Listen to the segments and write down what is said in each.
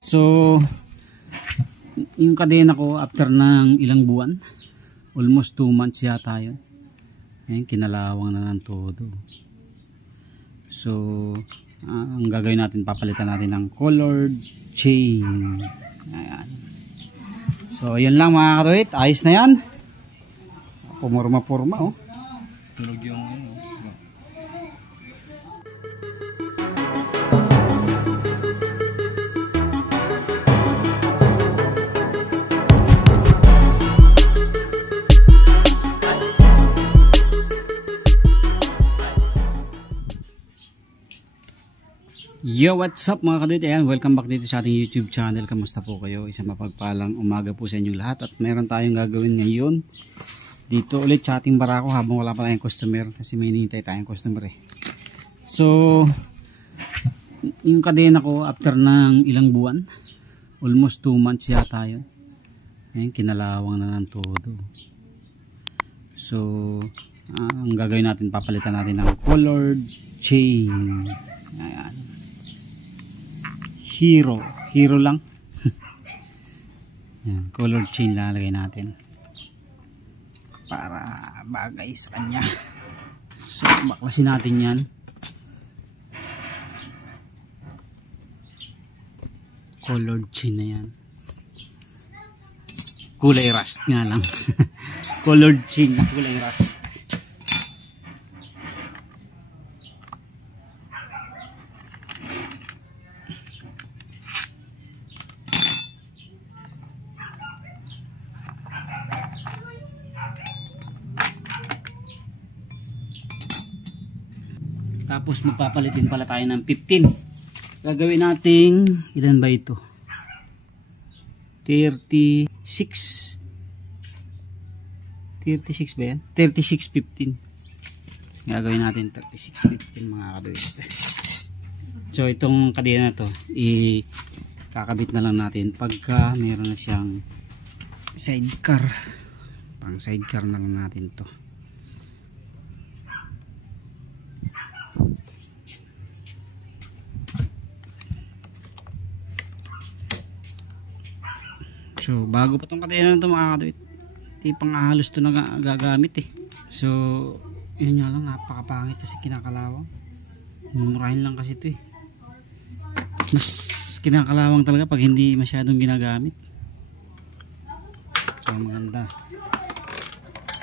So, yung kadena ko after ng ilang buwan, almost 2 months yata yun. Ayan, kinalawang na ng todo. So, ang gagawin natin, papalitan natin ng colored chain. Ayan. So, yun lang mga karuit. Ayos na yan. Pumurma-purma oh. Tulog yung Yo, what's up mga kadit? Ayan, welcome back dito sa ating YouTube channel. Kamusta po kayo? Isang mapagpalang umaga po sa inyong lahat. At meron tayong gagawin ngayon dito ulit sa ating barako habang wala pa tayong customer. Kasi may hinihintay tayong customer eh. So, yung kadena ko after ng ilang buwan, almost 2 months yata yun. Ayan, kinalawang na ng todo. So, ang gagawin natin, papalitan natin ng colored chain. Ayan. Hero lang. Yan, colored chain lalagay natin para bagay sa kanya. So baklasin natin yan. Colored chain na yan, kulay rust nga lang. Colored chain na kulay rust. Tapos magpapalit din pala tayo ng 15. Gagawin nating ilan ba ito? 36 ba yan? 36-15. Gagawin natin 36-15 mga kadawit. So itong kadena na to kakabit na lang natin pagka meron na siyang sidecar. Pang sidecar na lang natin to. So bago pa itong kadena na ito mga kadawit, hindi pang halos ito na gagamit eh. So yun nga lang, napakapangit kasi kinakalawang. Mumurahin lang kasi ito eh. Mas kinakalawang talaga pag hindi masyadong ginagamit. So maganda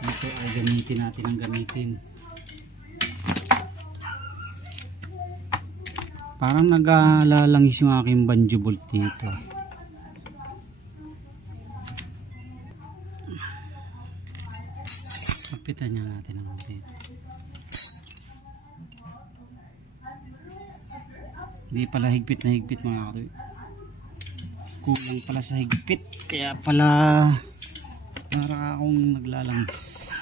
ito ay gamitin natin ang gamitin. Parang nag-alalangis yung aking banjo bolt dito. Kapitan niya natin ang dito. Hindi pala higpit na higpit mga karoy. Kulang pala sa higpit. Kaya pala para akong naglalangis.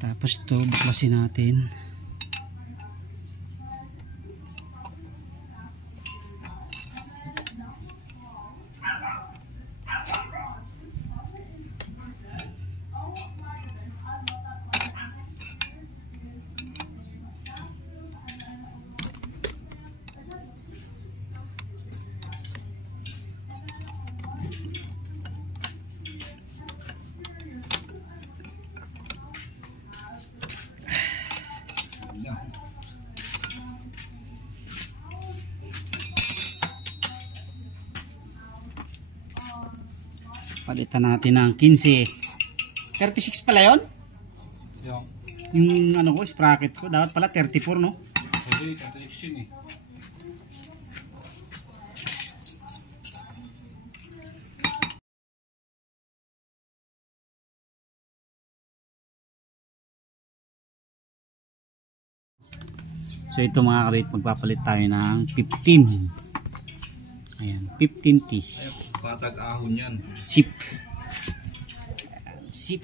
Tapos ito baklasin natin. Palitan natin ng 15. 36 pala yun? Yung ano ko, sprocket ko, dapat pala 34 no? Hindi, 36 yun eh. So ito mga karit, magpapalit tayo ng 15. Ayan, 15T. Patag ahon yan. Sip. Sip.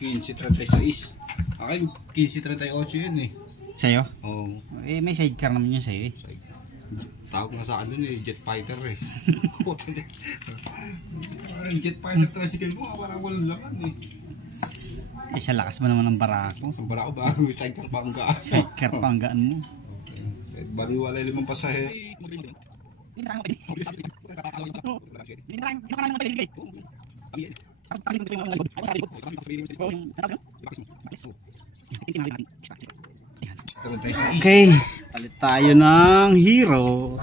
15-36. Akin 15-38 yun eh. Sa'yo? Oo. Eh may sidecar naman yun sa'yo eh. Tawag nga sa akin dun eh, jet fighter eh. Jet fighter tricycle mo, parang walang laman eh. Eh sa lakas mo naman ng barako. Sa barako bago, sidecar bangga. Sidecar panggaan mo. Baliwala 5 pasahe. Okay, palit tayo ng hero.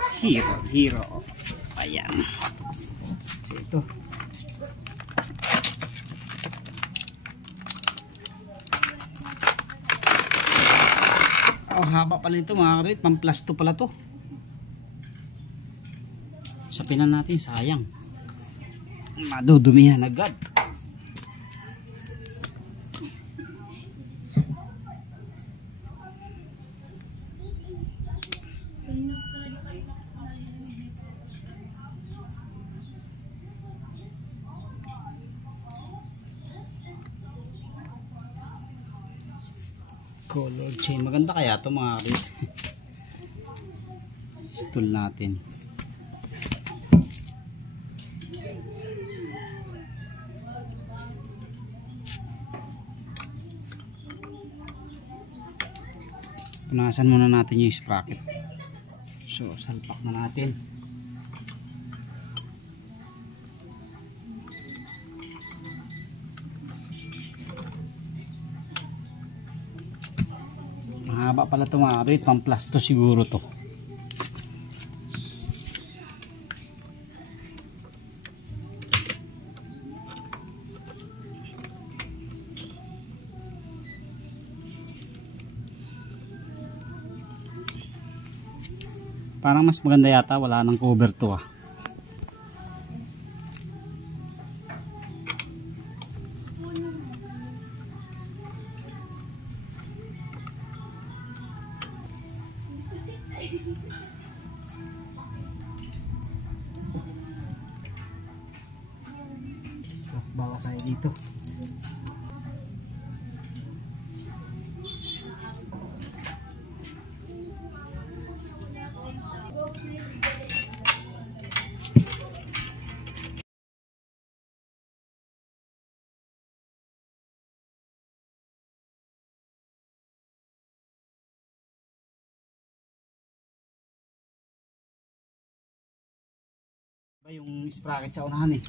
Ayan. So ito. Oh, haba pala ito mga kadoy. Pamplasto pala to. Sapinan natin, sayang. Madudumihan agad. Color chain. Maganda kaya ito mga kadoy. Stool natin. Punasan muna natin yung sprocket. So, salpak na natin. Mahaba pala ito mga kadoy. Pamplasto siguro to. Parang mas maganda yata, wala nang cover to ah. Bawa tayo dito. Yung sprocket sa unahan eh.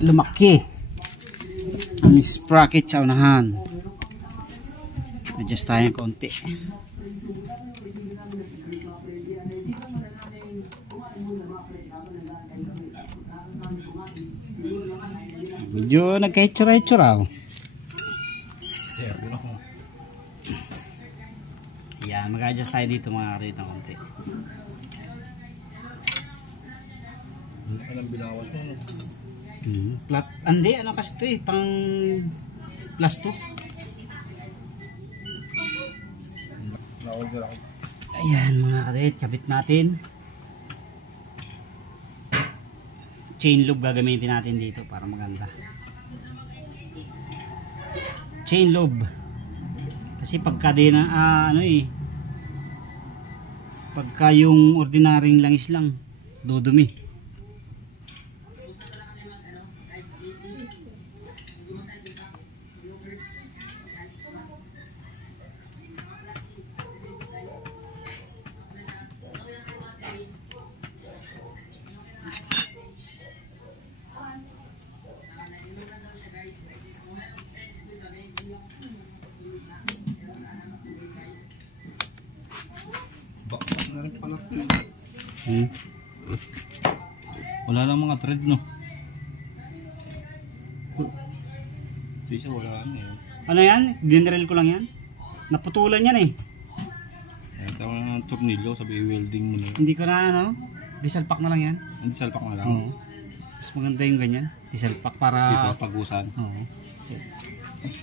Lumaki ang sprocket sa unahan. Adjust tayo ng konti. Medyo nagkahitsura-hitsura oh. Yan, mag-adjust tayo dito mga karit ng konti. Anong binawas mo? Plat, hindi, ano kasi ito eh, pang plasto. Ayan mga karit, kabit natin. Chain loop gagamitin natin dito para maganda. Chain loop. Kasi pagka din ano eh, pagka yung ordinaryong langis lang, dudumi. Wala lang mga thread no. Isa wala lang eh. Ano yan? Dinrel ko lang yan. Naputulan yan eh. Ito ang tornilyo, sabi welding mo na yun. Hindi ko na ano, disalpak na lang yan. Hindi salpak na lang. Oo. Mas maganda yung ganyan. Disalpak para Dito pagusan. Oo.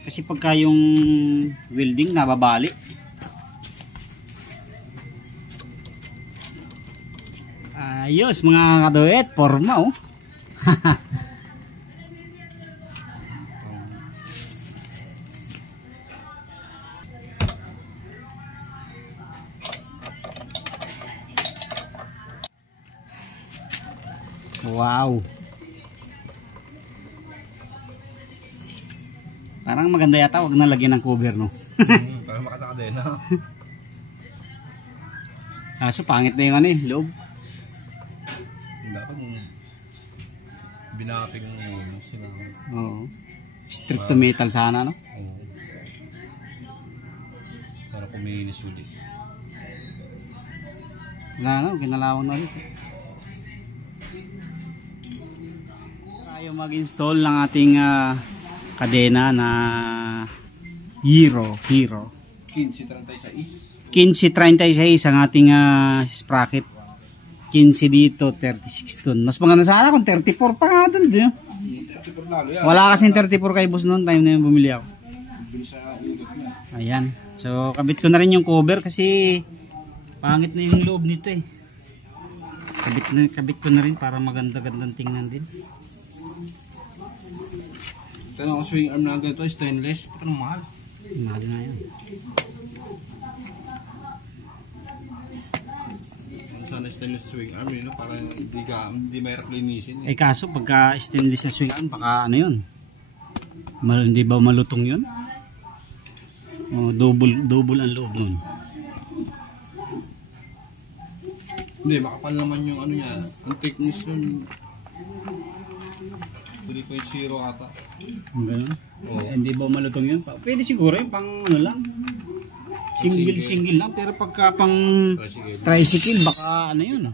Kasi pagka yung welding nababali. Ayos mga kaduet, forma oh. Wow. Parang maganda yata, wag na lagyan ng cover no. Para makita-kadena. Kaso pangit na yung ano eh, loob. Dapat binaping sila. Oo. Strict to metal sana, no? Oo. Para kuminis ulit. Wala na, ginalawang na ulit. Tayo mag-install ng ating kadena na Hero. 1536. 1536 ang ating sprocket. 15 dito, 36 dun. Mas maganda sana kung 34 pa nga dun. 34 lalo yan. Wala kasing 34 kay boss noon, time na yung bumili ako. Bili sa Europe niya. Ayan. So, kabit ko na rin yung cover kasi pangit na yung loob nito eh. Kabit ko na rin para maganda-gandang tingnan din. Tanong ko swing arm na ganito, stainless. Ito nang mahal. Mahal na yun. Sana stainless swing arm yun, no? Para hindi mahirap linisin. Eh kaso pagka stainless na swing arm, baka ano yun? Hindi ba malutong yun? O, double ang loob nun. Hindi, makapal naman yung ano niya. Ang thickness nun 3.0 ata. Ganun? Oo. Hindi ba malutong yun? Pwede siguro yun, pang ano lang. Single lang, pero pagka pang tricycle, baka ano yun.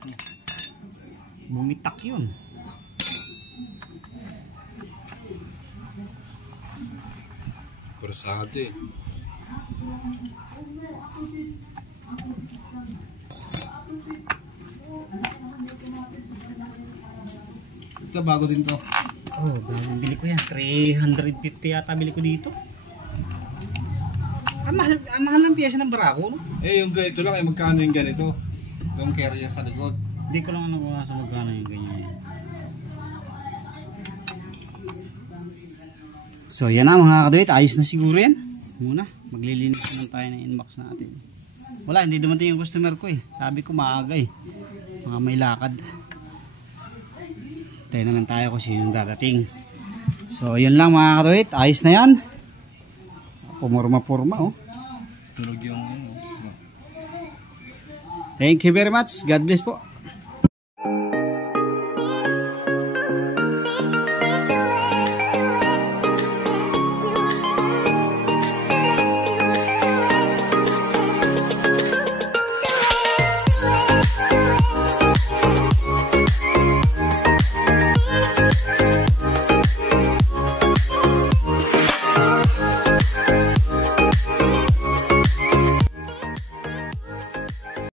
Bumitak yun. Persate. Ito bago din to. Oh, bagong bili ko yan. 350 yata bili ko dito. Ang mahal ng piyesa ng Barako, no? Eh, yung ganito lang, eh, magkano yung ganito? Yung carrier sa likod. Hindi ko lang nakuha sa magkano yung ganyan. So, yan na mga kadawit. Ayos na siguro yan. Muna, maglilinis naman tayo ng inbox natin. Wala, hindi dumating yung customer ko eh. Sabi ko maaga eh. Mga may lakad. Tayo na lang tayo kung sino dadating. So, yun lang mga kadawit. Ayos na yan. Pumorma-porma oh. Tulog yung ano. Thank you very much. God bless po.